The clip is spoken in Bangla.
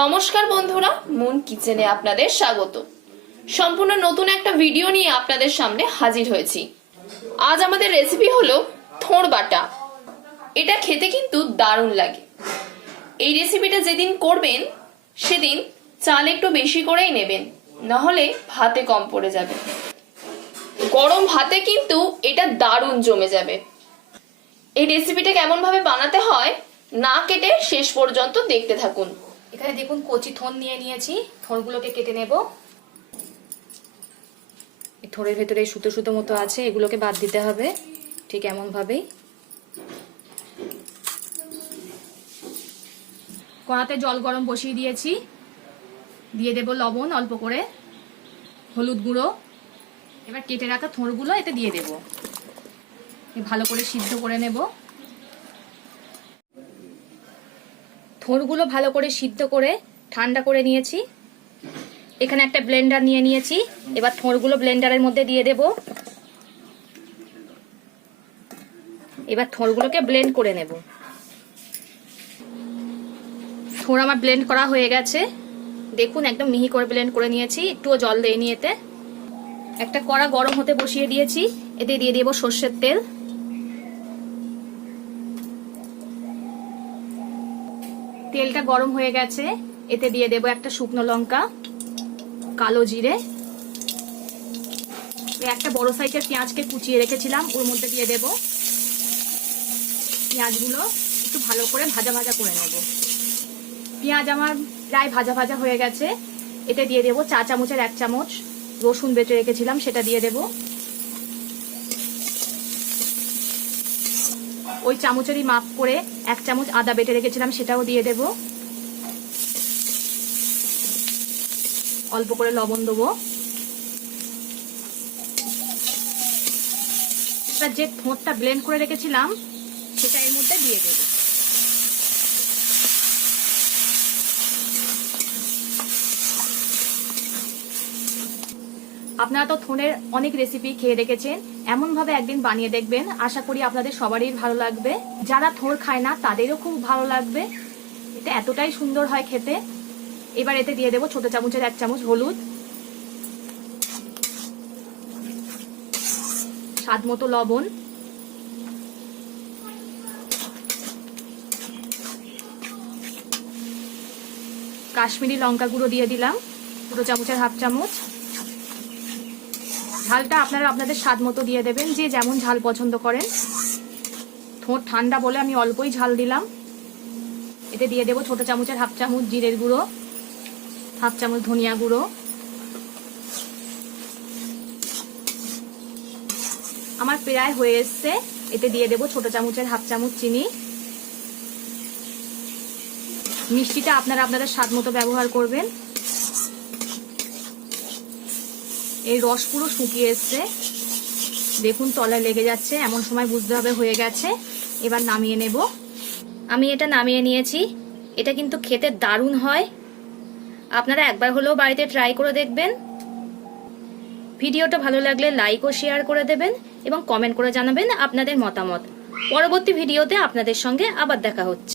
নমস্কার বন্ধুরা, মুন কিচেনে আপনাদের স্বাগত। সম্পূর্ণ নতুন একটা ভিডিও নিয়ে আপনাদের সামনে হাজির হয়েছি। আজ আমাদের রেসিপি হলো থোড় বাটা। এটা খেতে কিন্তু দারুণ লাগে। এই রেসিপিটা যেদিন করবেন, সেদিন চাল একটু বেশি করেই নেবেন, নাহলে ভাতে কম পড়ে যাবে। গরম ভাতে কিন্তু এটা দারুণ জমে যাবে। এই রেসিপিটা কেমন ভাবে বানাতে হয়, না কেটে শেষ পর্যন্ত দেখতে থাকুন। এখানে দেখুন কচি থন নিয়ে নিয়েছি। থনগুলোকে কেটে নেব। থরের ভেতরে সুতো সুতো মতো আছে, এগুলোকে বাদ দিতে হবে, ঠিক এমন ভাবেই কড়াতে জল গরম বসিয়ে দিয়েছি। দিয়ে দেব লবণ অল্প করে, হলুদ গুঁড়ো। এবার কেটে রাখা থোড়গুলো এতে দিয়ে দেব। ভালো করে সিদ্ধ করে নেব। থোড়গুলো ভালো করে সিদ্ধ করে ঠান্ডা করে নিয়েছি। এখানে একটা ব্লেন্ডার নিয়ে নিয়েছি। এবার থোড়গুলো ব্লেন্ডারের মধ্যে দিয়ে দেব। এবার থোড়গুলোকে ব্লেন্ড করে নেব। থোড় আমার ব্লেন্ড করা হয়ে গেছে। দেখুন, একদম মিহি করে ব্লেন্ড করে নিয়েছি। একটুও জল দিয়ে নিয়েতে একটা কড়া গরম হতে বসিয়ে দিয়েছি। এতে দিয়ে দেবো সর্ষের তেল। তেলটা গরম হয়ে গেছে, এতে দিয়ে দেব একটা শুকনো লঙ্কা, কালো জিরে। একটা বড় সাইজের পেঁয়াজকে কুচিয়ে রেখেছিলাম, ওর মধ্যে দিয়ে দেব পেঁয়াজগুলো, একটু ভালো করে ভাজা ভাজা করে নেব। পেঁয়াজ আমার প্রায় ভাজা ভাজা হয়ে গেছে, এতে দিয়ে দেব চা চামচের এক চামচ রসুন বেটে রেখেছিলাম, সেটা দিয়ে দেব। ওই চামচেরই মাপ করে এক চামচ আদা বেটে রেখেছিলাম, সেটাও দিয়ে দেব। অল্প করে লবণ দেবো। যে ঠোঁটটা ব্লেন্ড করে রেখেছিলাম, সেটা এর মধ্যে দিয়ে দেব। আপনারা তো থোনের অনেক রেসিপি খেয়ে দেখেছেন, এমনভাবে একদিন বানিয়ে দেখবেন, আশা করি আপনাদের সবারই ভালো লাগবে। যারা থোর খায় না, তাদেরও খুব ভালো লাগবে। এটা এতটাই সুন্দর হয় খেতে। এবার এতে দিয়ে দেবো ছোট চামচের এক চামচ হলুদ। স্বাদ মতো লবণ। কাশ্মীরি লঙ্কা গুঁড়ো দিয়ে দিলাম পুরো চামচের হাফ চামচ। ঝালটা আপনারা আপনাদের স্বাদ মতো দিয়ে দেবেন, যে যেমন ঝাল পছন্দ করেন। ঠোঁট ঠান্ডা বলে আমি অল্পই ঝাল দিলাম। এতে দিয়ে দেবো ছোট চামচের হাফ চামচ জিরের গুঁড়ো, হাফ চামচ ধনিয়া গুঁড়ো। আমার প্রায় হয়ে এসছে। এতে দিয়ে দেবো ছোট চামচের হাফ চামচ চিনি। মিষ্টিটা আপনারা আপনাদের স্বাদ মতো ব্যবহার করবেন। এই রস পুরো শুকিয়ে এসছে। দেখুন, তলায় লেগে যাচ্ছে, এমন সময় বুঝতে হবে হয়ে গেছে। এবার নামিয়ে নেব। আমি এটা নামিয়ে নিয়েছি। এটা কিন্তু খেতে দারুণ হয়। আপনারা একবার হলেও বাড়িতে ট্রাই করে দেখবেন। ভিডিওটা ভালো লাগলে লাইক ও শেয়ার করে দেবেন এবং কমেন্ট করে জানাবেন আপনাদের মতামত। পরবর্তী ভিডিওতে আপনাদের সঙ্গে আবার দেখা হচ্ছে।